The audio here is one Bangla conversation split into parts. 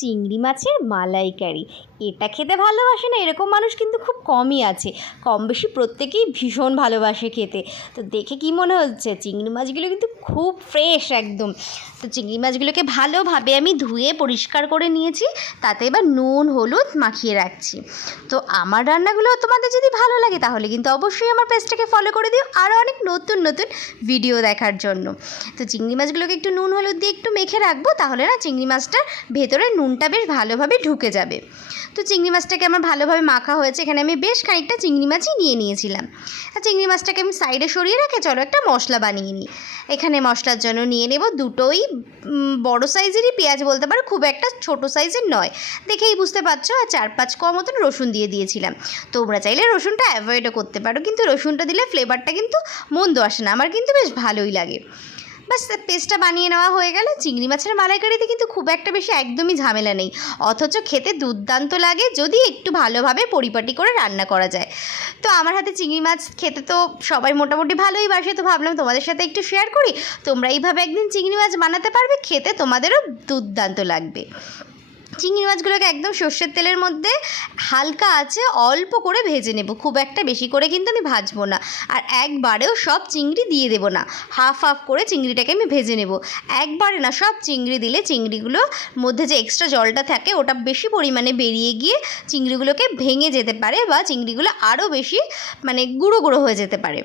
চিংড়ি মাছের মালাইকারি। এটা খেতে ভালোবাসে না এরকম মানুষ কিন্তু খুব কমই আছে, কম বেশি প্রত্যেকেই ভীষণ ভালোবাসে খেতে। তো দেখে কি মনে হচ্ছে, চিংড়ি মাছগুলো কিন্তু খুব ফ্রেশ একদম। তো চিংড়ি মাছগুলোকে ভালোভাবে আমি ধুয়ে পরিষ্কার করে নিয়েছি, তাতে এবার নুন হলুদ মাখিয়ে রাখছি। তো আমার রান্নাগুলো তোমাদের যদি ভালো লাগে তাহলে কিন্তু অবশ্যই আমার পেজটাকে ফলো করে দিও আরও অনেক নতুন নতুন ভিডিও দেখার জন্য। তো চিংড়ি মাছগুলোকে একটু নুন হলুদ দিয়ে একটু মেখে রাখবো, তাহলে না চিংড়ি মাছটার ভেতরে নুনটা বেশ ভালোভাবে ঢুকে যাবে। তো চিংড়ি মাছটাকে আমার ভালোভাবে মাখা হয়েছে, এখানে আমি বেশ খানিকটা চিংড়ি মাছই নিয়ে নিয়েছিলাম। আর চিংড়ি মাছটাকে আমি সাইডে সরিয়ে রেখে চলো একটা মশলা বানিয়ে নিই। এখানে মশলার জন্য নিয়ে নেব দুটোই বড় সাইজেরই পেঁয়াজ বলতে পারো, খুব একটা ছোট সাইজের নয়, দেখেই বুঝতে পারছো। আর 4-5 কোয়া মতন রসুন দিয়ে দিয়েছিলাম। তোমরা চাইলে রসুনটা অ্যাভয়েডও করতে পারো, কিন্তু রসুনটা দিলে ফ্লেভারটা কিন্তু মন্দ আসে না, আমার কিন্তু বেশ ভালোই লাগে। বাস পেস্টটা বানিয়ে নেওয়া হয়ে গেল। চিংড়ি মাছের মালাইকারিতে কিন্তু খুব একটা বেশি একদমই ঝামেলা নেই, অথচ খেতে দুর্দান্ত লাগে যদি একটু ভালোভাবে পরিপাটি করে রান্না করা যায়। তো আমার হাতে চিংড়ি মাছ খেতে তো সবাই মোটামুটি ভালোই বাসে, তো ভাবলাম তোমাদের সাথে একটু শেয়ার করি। তোমরা এইভাবে একদিন চিংড়ি মাছ বানাতে পারবে, খেতে তোমাদেরও দুর্দান্ত লাগবে। চিংড়ি মাছগুলোকে একদম সর্ষের তেলের মধ্যে হালকা আছে অল্প করে ভেজে নেব, খুব একটা বেশি করে কিন্তু আমি ভাজবো না। আর একবারেও সব চিংড়ি দিয়ে দেবো না, হাফ হাফ করে চিংড়িটাকে আমি ভেজে নেব। একবারে না, সব চিংড়ি দিলে চিংড়িগুলোর মধ্যে যে এক্সট্রা জলটা থাকে ওটা বেশি পরিমাণে বেরিয়ে গিয়ে চিংড়িগুলোকে ভেঙে যেতে পারে, বা চিংড়িগুলো আরও বেশি গুঁড়ো গুঁড়ো হয়ে যেতে পারে।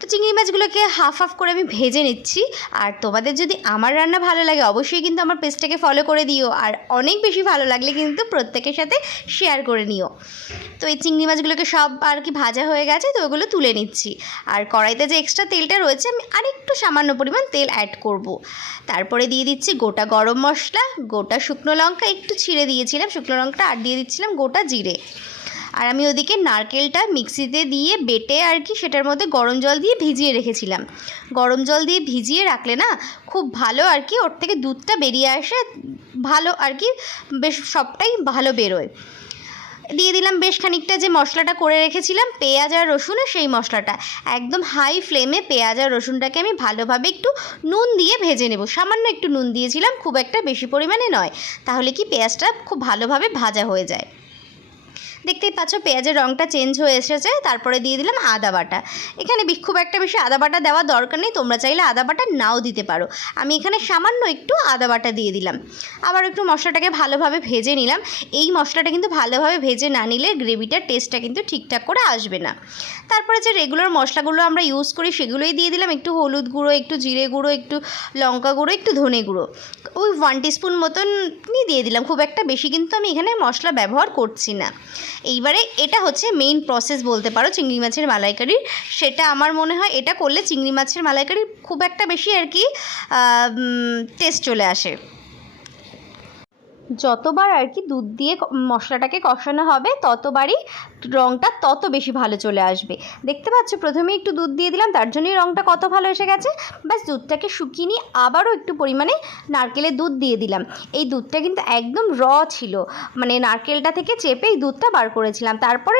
তো চিংড়ি মাছগুলোকে হাফ হাফ করে আমি ভেজে নিচ্ছি। আর তোমাদের যদি আমার রান্না ভালো লাগে অবশ্যই কিন্তু আমার পেজটাকে ফলো করে দিও, আর অনেক বেশি ভালো লাগলে কিন্তু প্রত্যেকের সাথে শেয়ার করে নিও। তো এই চিংড়ি মাছগুলোকে সব আর কি ভাজা হয়ে গেছে, তো ওগুলো তুলে নিচ্ছি। আর কড়াইতে যে এক্সট্রা তেলটা রয়েছে আমি আরেকটু সামান্য পরিমাণ তেল অ্যাড করব। তারপরে দিয়ে দিচ্ছি গোটা গরম মশলা, গোটা শুকনো লঙ্কা একটু ছিঁড়ে দিয়েছিলাম শুকনো লঙ্কাটা, আর দিয়ে দিচ্ছিলাম গোটা জিরে। আর আমি ওদিকে নারকেলটা মিক্সিতে দিয়ে বেটে আর কি সেটার মধ্যে গরম জল দিয়ে ভিজিয়ে রেখেছিলাম। গরম জল দিয়ে ভিজিয়ে রাখলে না খুব ভালো আর কি ওর থেকে দুধটা বেরিয়ে আসে, ভালো আর কি বেশ সবটাই ভালো বেরোয়। দিয়ে দিলাম বেশ খানিকটা যে মশলাটা করে রেখেছিলাম পেঁয়াজ আর রসুনের, সেই মশলাটা একদম হাই ফ্লেমে পেঁয়াজ আর রসুনটাকে আমি ভালোভাবে একটু নুন দিয়ে ভেজে নেব। সামান্য একটু নুন দিয়েছিলাম, খুব একটা বেশি পরিমাণে নয়, তাহলে কি পেঁয়াজটা খুব ভালোভাবে ভাজা হয়ে যায়। দেখতেই পাচ্ছ পেঁয়াজের রঙটা চেঞ্জ হয়ে এসেছে। তারপরে দিয়ে দিলাম আদা বাটা। এখানে খুব একটা বেশি আদা বাটা দেওয়ার দরকার নেই, তোমরা চাইলে আদা বাটা নাও দিতে পারো। আমি এখানে সামান্য একটু আদা বাটা দিয়ে দিলাম। আবার একটু মশলাটাকে ভালোভাবে ভেজে নিলাম। এই মশলাটা কিন্তু ভালোভাবে ভেজে না নিলে গ্রেভিটার টেস্টটা কিন্তু ঠিকঠাক করে আসবে না। তারপরে যে রেগুলার মশলাগুলো আমরা ইউজ করি সেগুলোই দিয়ে দিলাম, একটু হলুদ গুঁড়ো, একটু জিরে গুঁড়ো, একটু লঙ্কা গুঁড়ো, একটু ধনে গুঁড়ো, ওই 1 টিস্পুন মতনই দিয়ে দিলাম। খুব একটা বেশি কিন্তু আমি এখানে মশলা ব্যবহার করছি না। এইবারে এটা হচ্ছে মেইন প্রসেস বলতে পারো চিংড়ি মাছের মালাইকারির। সেটা আমার মনে হয় এটা করলে চিংড়ি মাছের মালাইকারির খুব একটা বেশি আর কি টেস্ট চলে আসে। যতবার আর কি দুধ দিয়ে মশলাটাকে কষানো হবে ততবারই রঙটা তত বেশি ভালো চলে আসবে। দেখতে পাচ্ছ প্রথমে একটু দুধ দিয়ে দিলাম, তার জন্যই রঙটা কত ভালো এসে গেছে। ব্যাস দুধটাকে শুকিয়ে নিয়ে আবারও একটু পরিমাণে নারকেলের দুধ দিয়ে দিলাম। এই দুধটা কিন্তু একদম ছিল, মানে নারকেলটা থেকে চেপে এই দুধটা বার করেছিলাম, তারপরে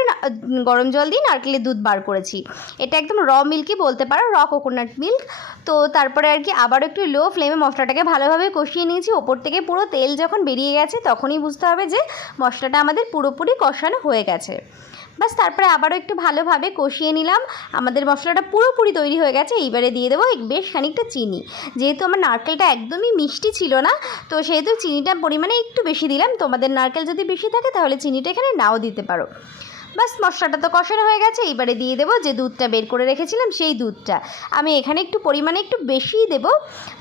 গরম জল দিয়ে নারকেলের দুধ বার করেছি। এটা একদম মিল্কই বলতে পারো, কোকোনাট মিল্ক। তো তারপরে আর কি আবারও একটু লো ফ্লেমে মশলাটাকে ভালোভাবে কষিয়ে নিয়েছি। ওপর থেকে পুরো তেল যখন বেরিয়ে গেছে তখনই বুঝতে হবে যে মশলাটা আমাদের পুরোপুরি কষানো হয়ে গেছে। বাস তারপরে আবারও একটু ভালোভাবে কষিয়ে নিলাম। আমাদের মশলাটা পুরোপুরি তৈরি হয়ে গেছে। এইবারে দিয়ে দেবো বেশ খানিকটা চিনি। যেহেতু আমার নারকেলটা একদমই মিষ্টি ছিল না, তো সেহেতু চিনিটা পরিমাণে একটু বেশি দিলাম। তোমাদের নারকেল যদি বেশি থাকে তাহলে চিনিটা এখানে নাও দিতে পারো। বাস মশলাটা তো কষানো হয়ে গেছে। এইবারে দিয়ে দেবো যে দুধটা বের করে রেখেছিলাম, সেই দুধটা আমি এখানে একটু পরিমাণে একটু বেশিই দেবো।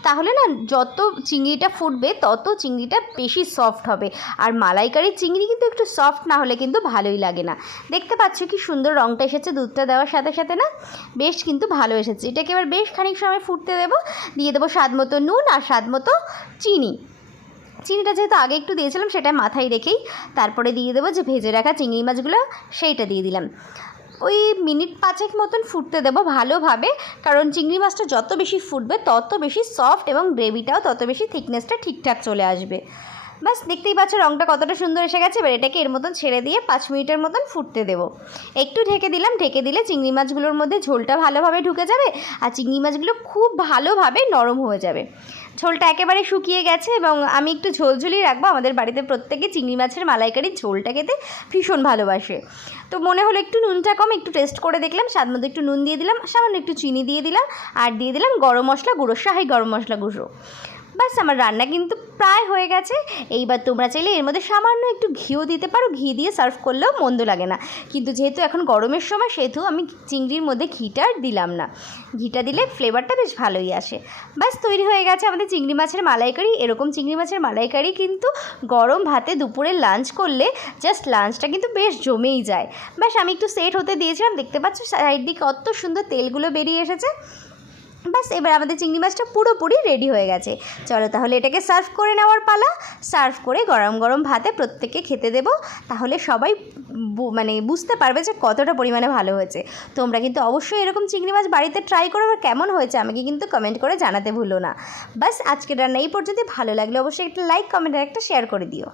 তাহলে না যত চিংড়িটা ফুটবে তত চিংড়িটা বেশি সফট হবে। আর মালাইকারির চিংড়ি কিন্তু একটু সফট না হলে কিন্তু ভালোই লাগে না। দেখতে পাচ্ছ কি সুন্দর রঙটা এসেছে দুধটা দেওয়ার সাথে সাথে, না বেশ কিন্তু ভালো এসেছে। এটাকে এবার বেশ খানিক সময় ফুটতে দেবো। দিয়ে দেবো স্বাদ মতো নুন আর স্বাদ মতো চিনি। চিনিটা যেহেতু আগে একটু দিয়েছিলাম সেটা মাথায় রেখেই তারপরে দিয়ে দেবো যে ভেজে রাখা চিংড়ি মাছগুলো, সেইটা দিয়ে দিলাম। ওই মিনিট 5 মতন ফুটতে দেবো ভালোভাবে, কারণ চিংড়ি মাছটা যত বেশি ফুটবে তত বেশি সফট এবং গ্রেভিটাও তত বেশি থিকনেসটা ঠিকঠাক চলে আসবে। বাস দেখতেই পাচ্ছ রঙটা কতটা সুন্দর এসে গেছে। এবার এটাকে এর মতন ছেড়ে দিয়ে 5 মিনিটের মতন ফুটতে দেবো। একটু ঢেকে দিলাম, ঢেকে দিলে চিংড়ি মাছগুলোর মধ্যে ঝোলটা ভালোভাবে ঢুকে যাবে আর চিংড়ি মাছগুলো খুব ভালোভাবে নরম হয়ে যাবে। ঝোলটা একেবারে শুকিয়ে গেছে এবং আমি একটু ঝোলঝুলি রাখবো। আমাদের বাড়িতে প্রত্যেকে চিংড়ি মাছের মালাইকারির ঝোলটা খেতে ভীষণ ভালোবাসে। তো মনে হলো একটু নুনটা কম, একটু টেস্ট করে দেখলাম, স্বাদ মতো একটু নুন দিয়ে দিলাম, সামান্য একটু চিনি দিয়ে দিলাম আর দিয়ে দিলাম গরম মশলা গুঁড়ো, শাহি গরম মশলা গুঁড়ো। বাস আমার রান্না কিন্তু প্রায় হয়ে গেছে। এইবার তোমরা চাইলে এর মধ্যে সামান্য একটু ঘিও দিতে পারো, ঘি দিয়ে সার্ভ করলেও মন্দ লাগে না। কিন্তু যেহেতু এখন গরমের সময় সেহেতু আমি চিংড়ির মধ্যে ঘিটা আর দিলাম না। ঘিটা দিলে ফ্লেভারটা বেশ ভালোই আসে। বাস তৈরি হয়ে গেছে আমাদের চিংড়ি মাছের মালাইকারি। এরকম চিংড়ি মাছের মালাইকারি কিন্তু গরম ভাতে দুপুরে লাঞ্চ করলে জাস্ট লাঞ্চটা কিন্তু বেশ জমেই যায়। বাস আমি একটু সেট হতে দিয়েছিলাম, দেখতে পাচ্ছ সাইড দিয়ে কত সুন্দর তেলগুলো বেরিয়ে এসেছে। বাস এবার আমাদের চিংড়ি মাছটা পুরোপুরি রেডি হয়ে গেছে। চলো তাহলে এটাকে সার্ভ করে নেওয়ার পালা। সার্ভ করে গরম গরম ভাতে প্রত্যেককে খেতে দেবো, তাহলে সবাই মানে বুঝতে পারবে যে কতটা পরিমাণে ভালো হয়েছে। তোমরা কিন্তু অবশ্যই এরকম চিংড়ি মাছ বাড়িতে ট্রাই করো, আর কেমন হয়েছে আমাকে কিন্তু কমেন্ট করে জানাতে ভুলো না। বাস আজকের রান্না এই পর্যন্ত। ভালো লাগলে অবশ্যই একটা লাইক, কমেন্ট আর একটা শেয়ার করে দিও।